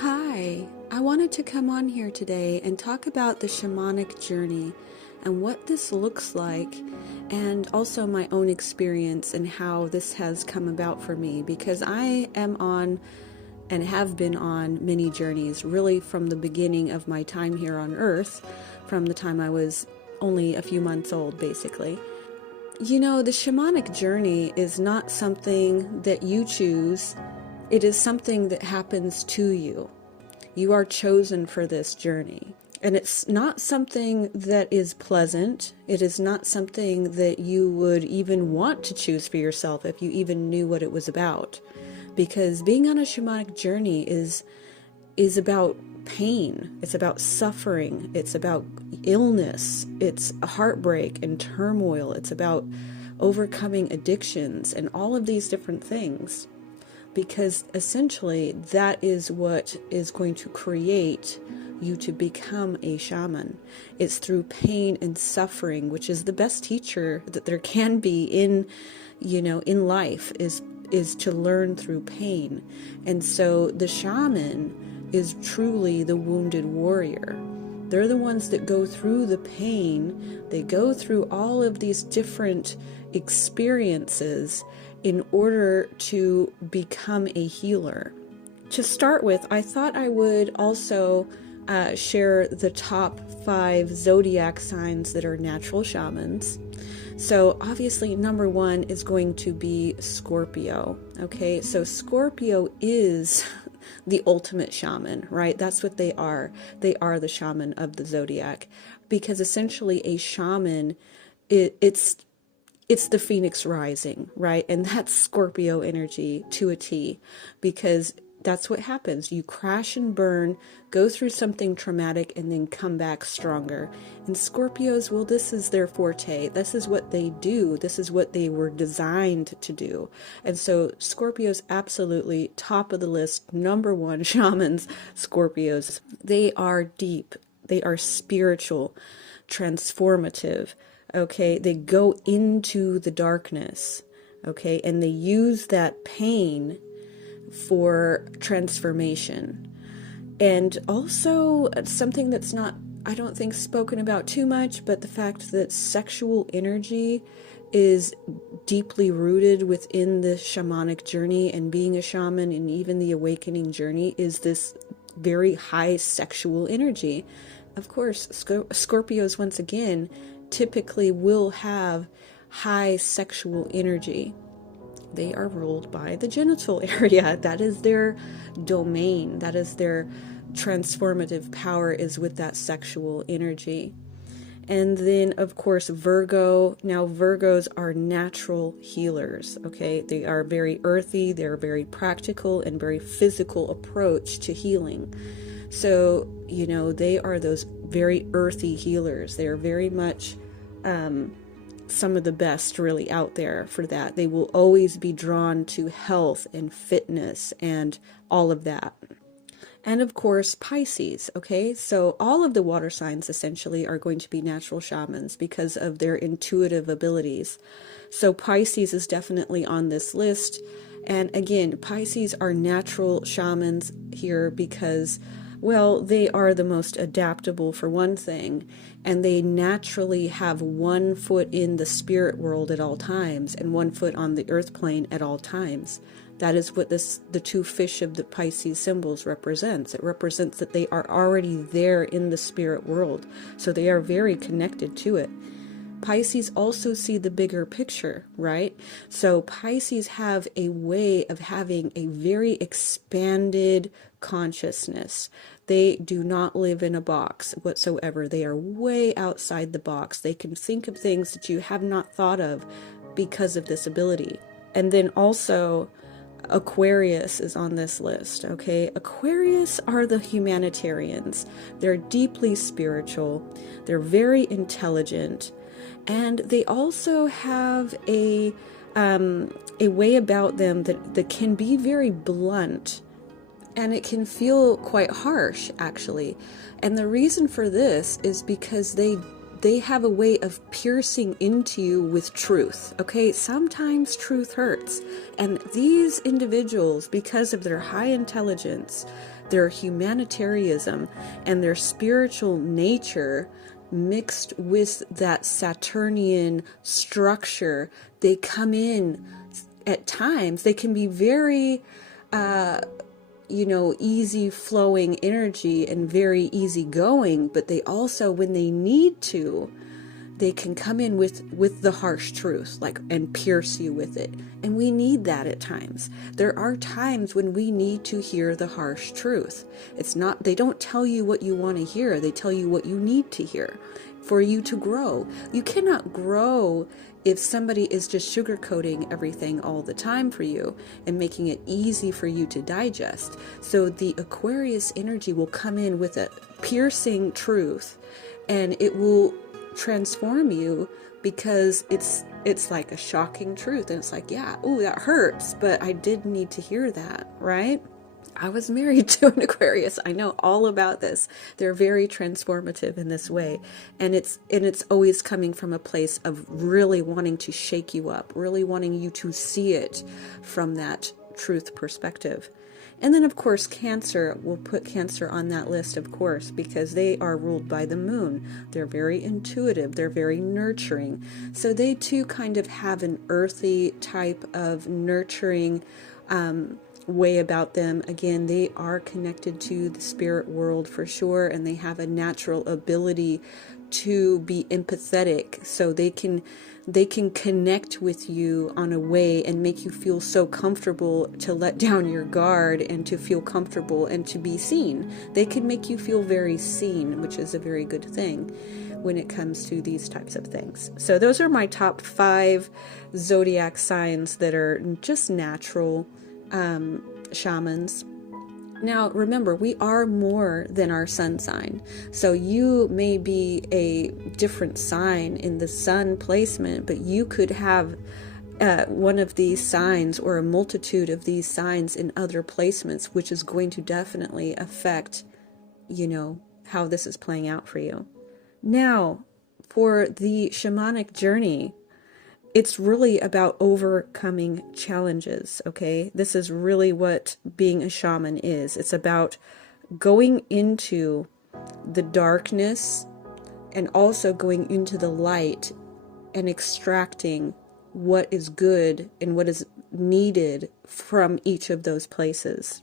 Hi, I wanted to come on here today and talk about the shamanic journey and what this looks like, and also my own experience and how this has come about for me, because I am on and have been on many journeys, really from the beginning of my time here on Earth, from the time I was only a few months old, basically. You know, the shamanic journey is not something that you choose. It is something that happens to you. You are chosen for this journey. And it's not something that is pleasant. It is not something that you would even want to choose for yourself if you even knew what it was about. Because being on a shamanic journey is about pain. It's about suffering. It's about illness. It's heartbreak and turmoil. It's about overcoming addictions and all of these different things. Because essentially that is what is going to create you to become a shaman. It's through pain and suffering, which is the best teacher that there can be in life, is to learn through pain. And so the shaman is truly the wounded warrior. They're the ones that go through the pain. They go through all of these different experiences in order to become a healer. To start with, I thought I would also share the top 5 zodiac signs that are natural shamans. So obviously number 1 is going to be Scorpio. Okay, so Scorpio is the ultimate shaman, right? That's what they are. They are the shaman of the zodiac, because essentially a shaman, it's the phoenix rising, right? And that's Scorpio energy to a T, because that's what happens. You crash and burn, go through something traumatic, and then come back stronger. And Scorpios, well, this is their forte. This is what they do. This is what they were designed to do. And so Scorpios, absolutely top of the list, number 1 shamans, Scorpios. They are deep. They are spiritual, transformative. Okay, they go into the darkness, okay, and they use that pain for transformation. And also something that's not, I don't think, spoken about too much, but the fact that sexual energy is deeply rooted within the shamanic journey, and being a shaman and even the awakening journey is this very high sexual energy. Of course, Scorpios, once again, typically will have high sexual energy. They are ruled by the genital area. That is their domain. That is their transformative power, is with that sexual energy. And then, of course, Virgo. Now, Virgos are natural healers, okay? They are very earthy. They're very practical and very physical approach to healing. So, they are those very earthy healers. They are very much some of the best really out there for that. They will always be drawn to health and fitness and all of that. And of course, Pisces, okay? So all of the water signs essentially are going to be natural shamans because of their intuitive abilities. So Pisces is definitely on this list. And again, Pisces are natural shamans here because, well, they are the most adaptable, for one thing, and they naturally have one foot in the spirit world at all times and one foot on the earth plane at all times. That is what the 2 fish of the Pisces symbols represents. It represents that they are already there in the spirit world, so they are very connected to it. Pisces also see the bigger picture, right? So Pisces have a way of having a very expanded consciousness. They do not live in a box whatsoever. They are way outside the box. They can think of things that you have not thought of because of this ability. And then also Aquarius is on this list, okay? Aquarius are the humanitarians. They're deeply spiritual. They're very intelligent. And they also have a way about them that can be very blunt, and it can feel quite harsh, actually. And the reason for this is because they have a way of piercing into you with truth, okay? Sometimes truth hurts. And these individuals, because of their high intelligence, their humanitarianism and their spiritual nature mixed with that Saturnian structure, they come in at times, they can be very, easy flowing energy and very easy going, but they also, when they need to, they can come in with the harsh truth, and pierce you with it. And we need that at times. There are times when we need to hear the harsh truth. They don't tell you what you want to hear. They tell you what you need to hear for you to grow. You cannot grow if somebody is just sugarcoating everything all the time for you and making it easy for you to digest. So the Aquarius energy will come in with a piercing truth, and it will transform you, because it's like a shocking truth, and it's like, yeah, oh, that hurts, but I did need to hear that, right? I was married to an Aquarius. I know all about this. They're very transformative in this way, and it's always coming from a place of really wanting to shake you up, really wanting you to see it from that truth perspective. And then, of course, Cancer, we'll put Cancer on that list, of course, because they are ruled by the moon. They're very intuitive. They're very nurturing. So they, too, kind of have an earthy type of nurturing way about them. Again, they are connected to the spirit world for sure, and they have a natural ability to be empathetic. So they can connect with you on a way and make you feel so comfortable to let down your guard and to feel comfortable and to be seen. They can make you feel very seen, which is a very good thing when it comes to these types of things. So those are my top 5 zodiac signs that are just natural shamans. Now, remember, we are more than our sun sign. So you may be a different sign in the sun placement, but you could have one of these signs or a multitude of these signs in other placements, which is going to definitely affect, how this is playing out for you. Now, for the shamanic journey, it's really about overcoming challenges, okay? This is really what being a shaman is. It's about going into the darkness and also going into the light and extracting what is good and what is needed from each of those places.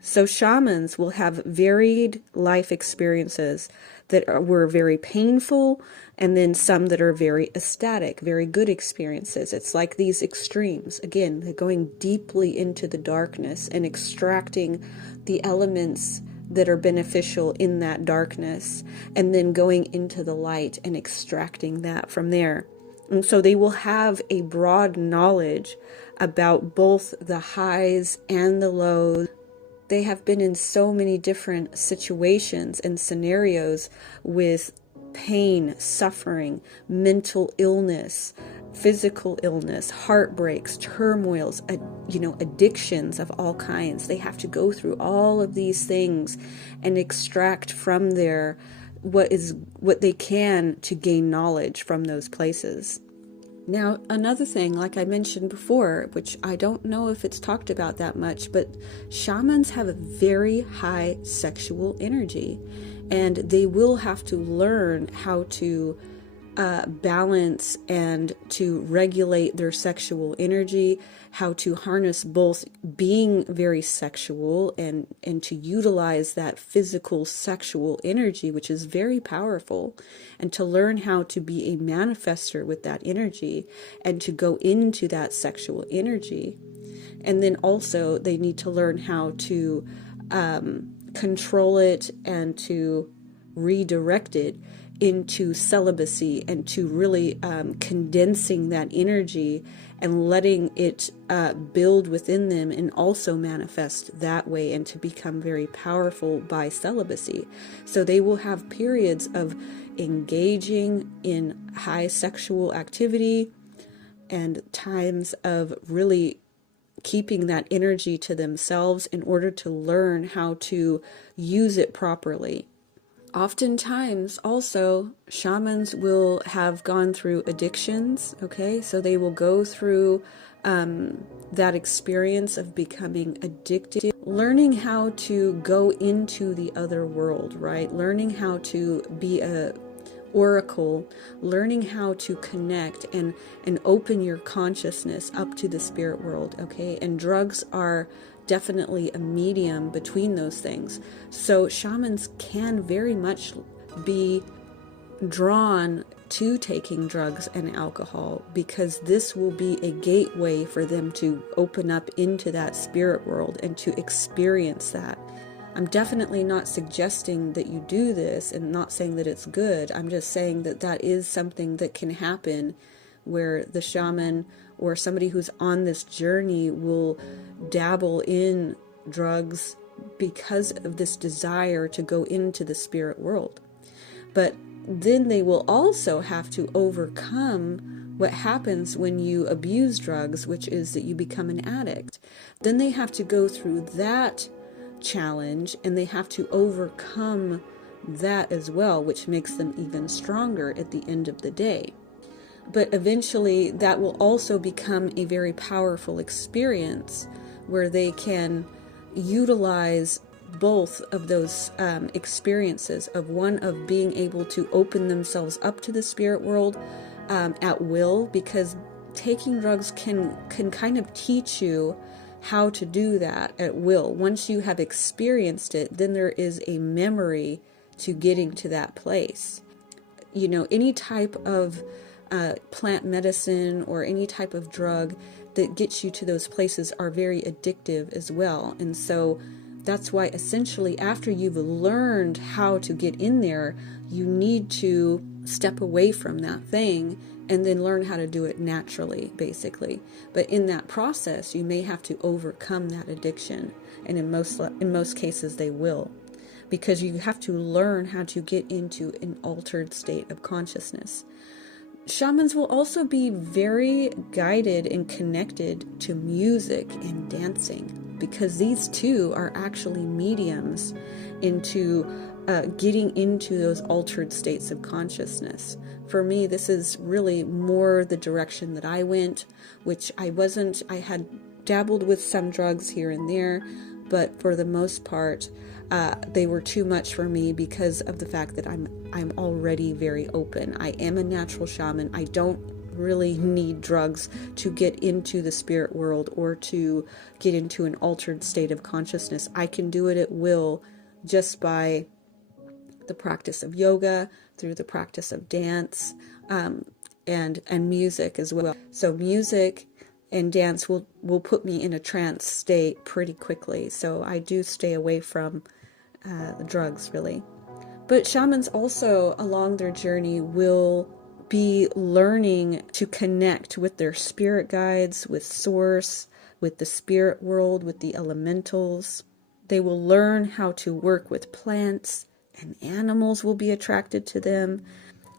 So shamans will have varied life experiences that were very painful, and then some that are very ecstatic, very good experiences. It's like these extremes. Again, they're going deeply into the darkness and extracting the elements that are beneficial in that darkness, and then going into the light and extracting that from there. And so they will have a broad knowledge about both the highs and the lows. They have been in so many different situations and scenarios with pain, suffering, mental illness, physical illness, heartbreaks, turmoils, addictions of all kinds. They have to go through all of these things and extract from there what they can to gain knowledge from those places. Now, another thing, like I mentioned before, which I don't know if it's talked about that much, but shamans have a very high sexual energy, and they will have to learn how to balance and to regulate their sexual energy, how to harness both being very sexual and to utilize that physical sexual energy, which is very powerful, and to learn how to be a manifester with that energy and to go into that sexual energy. And then also they need to learn how to control it and to redirect it into celibacy and to really condensing that energy and letting it build within them and also manifest that way and to become very powerful by celibacy. So they will have periods of engaging in high sexual activity and times of really keeping that energy to themselves in order to learn how to use it properly. Oftentimes, also, shamans will have gone through addictions, okay? So they will go through that experience of becoming addicted, learning how to go into the other world, right? Learning how to be a oracle, learning how to connect and open your consciousness up to the spirit world, okay? And drugs are definitely a medium between those things. So shamans can very much be drawn to taking drugs and alcohol, because this will be a gateway for them to open up into that spirit world and to experience that. I'm definitely not suggesting that you do this and not saying that it's good. I'm just saying that that is something that can happen, where the shaman or somebody who's on this journey will dabble in drugs because of this desire to go into the spirit world. But then they will also have to overcome what happens when you abuse drugs, which is that you become an addict. Then they have to go through that challenge, and they have to overcome that as well, which makes them even stronger at the end of the day. But eventually that will also become a very powerful experience, where they can utilize both of those experiences, of one of being able to open themselves up to the spirit world at will, because taking drugs can kind of teach you how to do that at will. Once you have experienced it, then there is a memory to getting to that place. You know, any type of plant medicine or any type of drug that gets you to those places are very addictive as well. And so that's why essentially after you've learned how to get in there, you need to step away from that thing and then learn how to do it naturally, basically. But in that process, you may have to overcome that addiction. And in most cases, they will. Because you have to learn how to get into an altered state of consciousness. Shamans will also be very guided and connected to music and dancing, because these two are actually mediums into getting into those altered states of consciousness. For me, this is really more the direction that I went, which I had dabbled with some drugs here and there, but for the most part, they were too much for me because of the fact that I'm already very open. I am a natural shaman. I don't really need drugs to get into the spirit world or to get into an altered state of consciousness. I can do it at will just by the practice of yoga, through the practice of dance, and music as well. So music and dance will put me in a trance state pretty quickly. So I do stay away from drugs, really. But shamans also, along their journey, will be learning to connect with their spirit guides, with source, with the spirit world, with the elementals. They will learn how to work with plants, and animals will be attracted to them.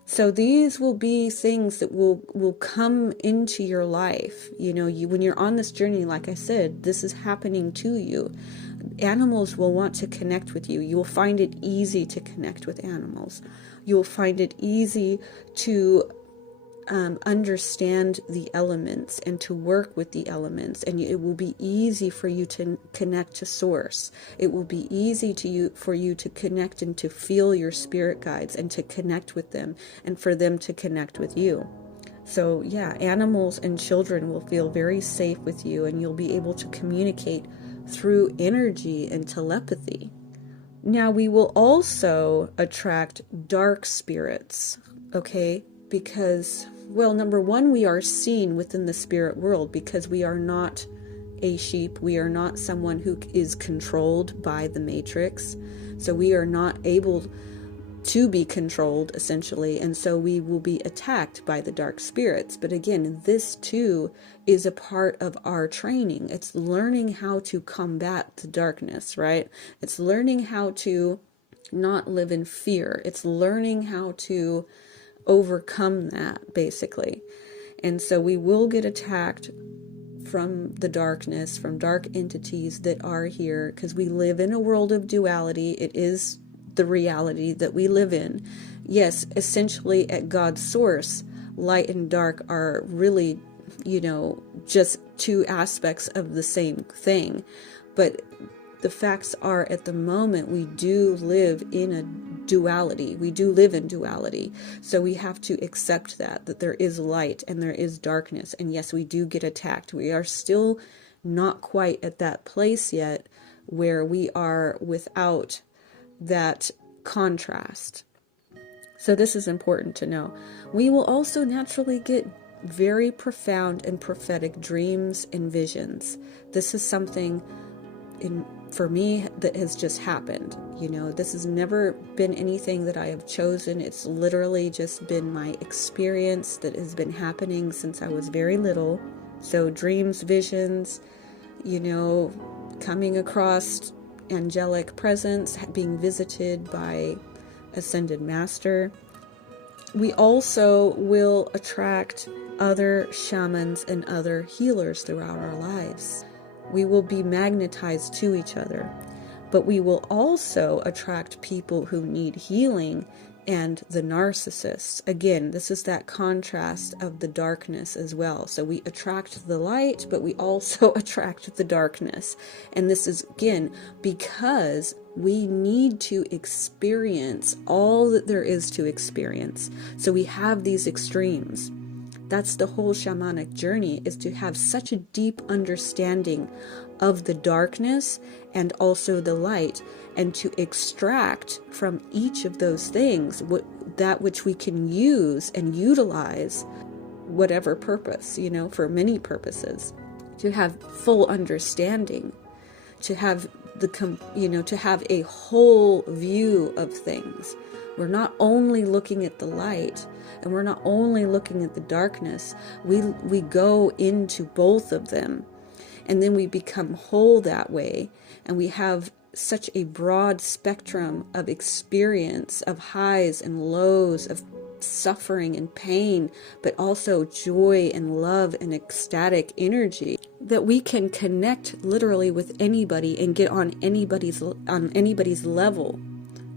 So these will be things that will come into your life. You know, when you're on this journey, like I said, this is happening to you. Animals will want to connect with you. You will find it easy to connect with animals. You'll find it easy to understand the elements and to work with the elements, and it will be easy for you to connect to source. It will be easy for you to connect and to feel your spirit guides and to connect with them, and for them to connect with you. So yeah, animals and children will feel very safe with you, and you'll be able to communicate through energy and telepathy. Now, we will also attract dark spirits, okay? Because, well, number one, we are seen within the spirit world because we are not a sheep. We are not someone who is controlled by the matrix. So we are not able to be controlled, essentially. And so we will be attacked by the dark spirits. But again, this too is a part of our training. It's learning how to combat the darkness, right? It's learning how to not live in fear. It's learning how to overcome that, basically. And so we will get attacked from the darkness, from dark entities that are here, because we live in a world of duality. It is the reality that we live in. Yes, essentially at God's source, light and dark are really just two aspects of the same thing. But the facts are, at the moment, we do live in a duality. We do live in duality. So we have to accept that there is light and there is darkness. And yes, we do get attacked. We are still not quite at that place yet where we are without that contrast. So this is important to know. We will also naturally get very profound and prophetic dreams and visions. This is something for me that has just happened. This has never been anything that I have chosen. It's literally just been my experience that has been happening since I was very little. So dreams, visions, coming across angelic presence, being visited by ascended master. We also will attract other shamans and other healers throughout our lives. We will be magnetized to each other, but we will also attract people who need healing and the narcissists. Again, this is that contrast of the darkness as well. So we attract the light, but we also attract the darkness. And this is, again, because we need to experience all that there is to experience. So we have these extremes. That's the whole shamanic journey, is to have such a deep understanding of the darkness and also the light, and to extract from each of those things that which we can use and utilize whatever purpose, for many purposes, to have full understanding, to have to have a whole view of things. We're not only looking at the light, and we're not only looking at the darkness. We go into both of them, and then we become whole that way, and we have such a broad spectrum of experience, of highs and lows, of suffering and pain, but also joy and love and ecstatic energy, that we can connect literally with anybody and get on anybody's level.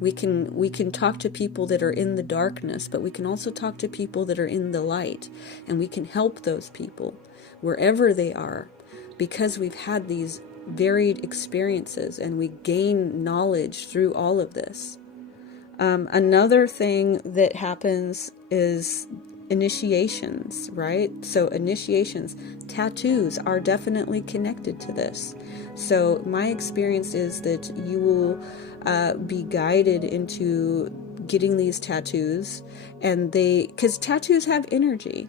We can talk to people that are in the darkness, but we can also talk to people that are in the light, and we can help those people wherever they are, because we've had these varied experiences and we gain knowledge through all of this. Another thing that happens is initiations, right? So initiations, tattoos are definitely connected to this. So my experience is that you will be guided into getting these tattoos, and because tattoos have energy,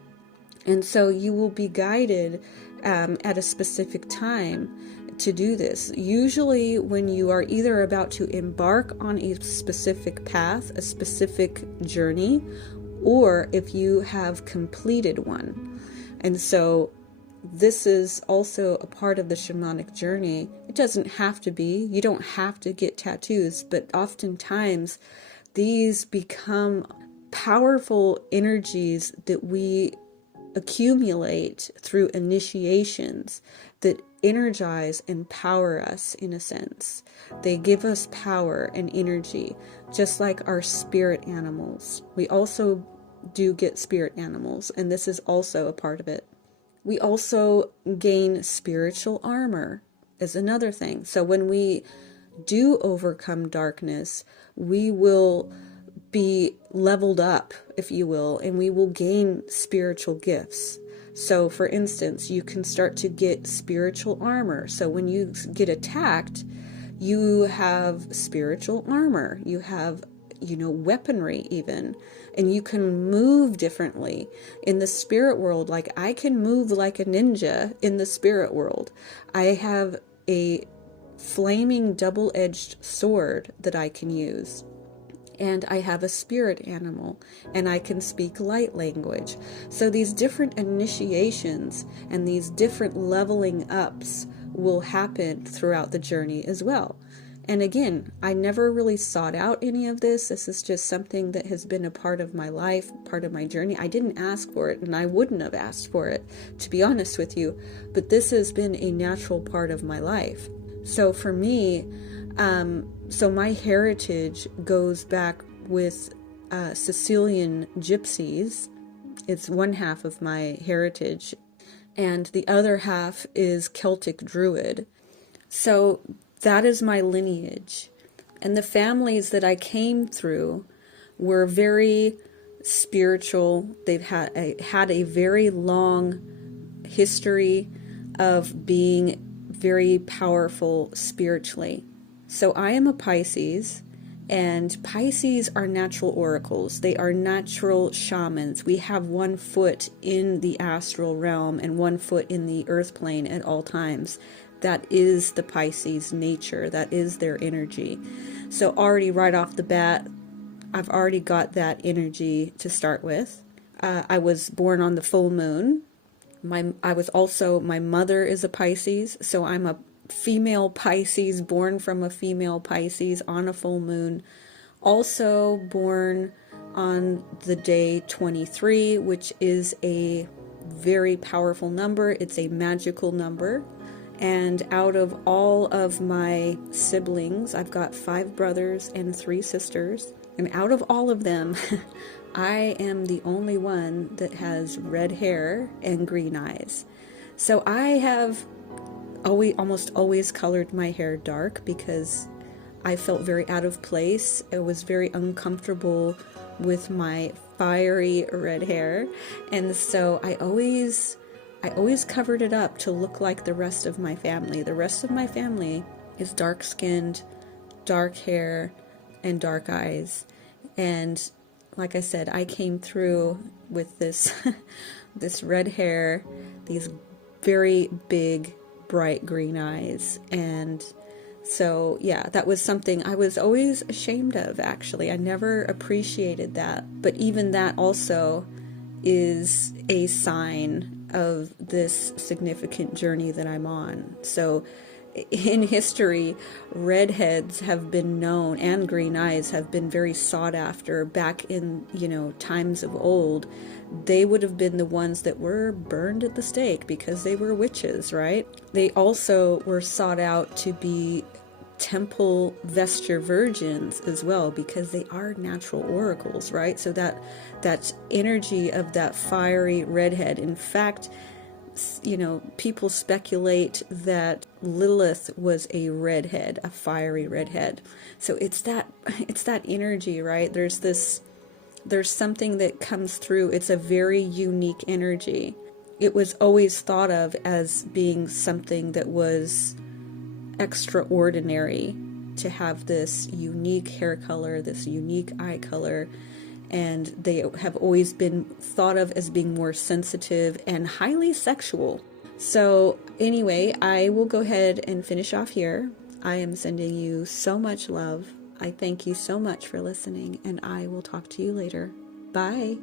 and so you will be guided at a specific time to do this. Usually when you are either about to embark on a specific path, a specific journey, or if you have completed one. And so this is also a part of the shamanic journey. It doesn't have to be. You don't have to get tattoos, but oftentimes these become powerful energies that we accumulate through initiations that energize and power us in a sense. They give us power and energy, just like our spirit animals. We also do get spirit animals, and this is also a part of it. We also gain spiritual armor is another thing. So when we do overcome darkness, we will be leveled up, if you will, and we will gain spiritual gifts. So for instance, you can start to get spiritual armor. So when you get attacked, you have spiritual armor. You have, weaponry even, and you can move differently in the spirit world. Like I can move like a ninja in the spirit world. I have a flaming double-edged sword that I can use. And I have a spirit animal, and I can speak light language. So these different initiations and these different leveling ups will happen throughout the journey as well. And again, I never really sought out any of this. This is just something that has been a part of my life, part of my journey. I didn't ask for it, and I wouldn't have asked for it, to be honest with you. But this has been a natural part of my life. So for me, so my heritage goes back with Sicilian gypsies. It's one half of my heritage. and the other half is Celtic Druid. So that is my lineage. And the families that I came through were very spiritual. They've had a very long history of being very powerful spiritually. So I am a Pisces, and Pisces are natural oracles. They are natural shamans. We have one foot in the astral realm and one foot in the earth plane at all times. That is the Pisces nature. That is their energy. So already right off the bat, I've already got that energy to start with. I was born on the full moon. My mother is a Pisces, so I'm a female Pisces, born from a female Pisces on a full moon. Also born on the day 23, which is a very powerful number. It's a magical number. And out of all of my siblings, I've got 5 brothers and 3 sisters. And out of all of them, I am the only one that has red hair and green eyes. So I have almost always colored my hair dark because I felt very out of place. I was very uncomfortable with my fiery red hair. And so I always covered it up to look like the rest of my family. The rest of my family is dark-skinned, dark hair, and dark eyes. And like I said, I came through with this this red hair, these very big, bright green eyes. And so, yeah, that was something I was always ashamed of, actually. I never appreciated that. But even that also is a sign of this significant journey that I'm on. So in history, redheads have been known, and green eyes have been very sought after. Back in, times of old, they would have been the ones that were burned at the stake because they were witches, right? They also were sought out to be temple vesture virgins as well, because they are natural oracles, right? So that energy of that fiery redhead. In fact, people speculate that Lilith was a redhead, a fiery redhead. So it's that energy, right? There's something that comes through. It's a very unique energy. It was always thought of as being something that was extraordinary, to have this unique hair color, this unique eye color. And they have always been thought of as being more sensitive and highly sexual. So anyway, I will go ahead and finish off here. I am sending you so much love. I thank you so much for listening, and I will talk to you later. Bye.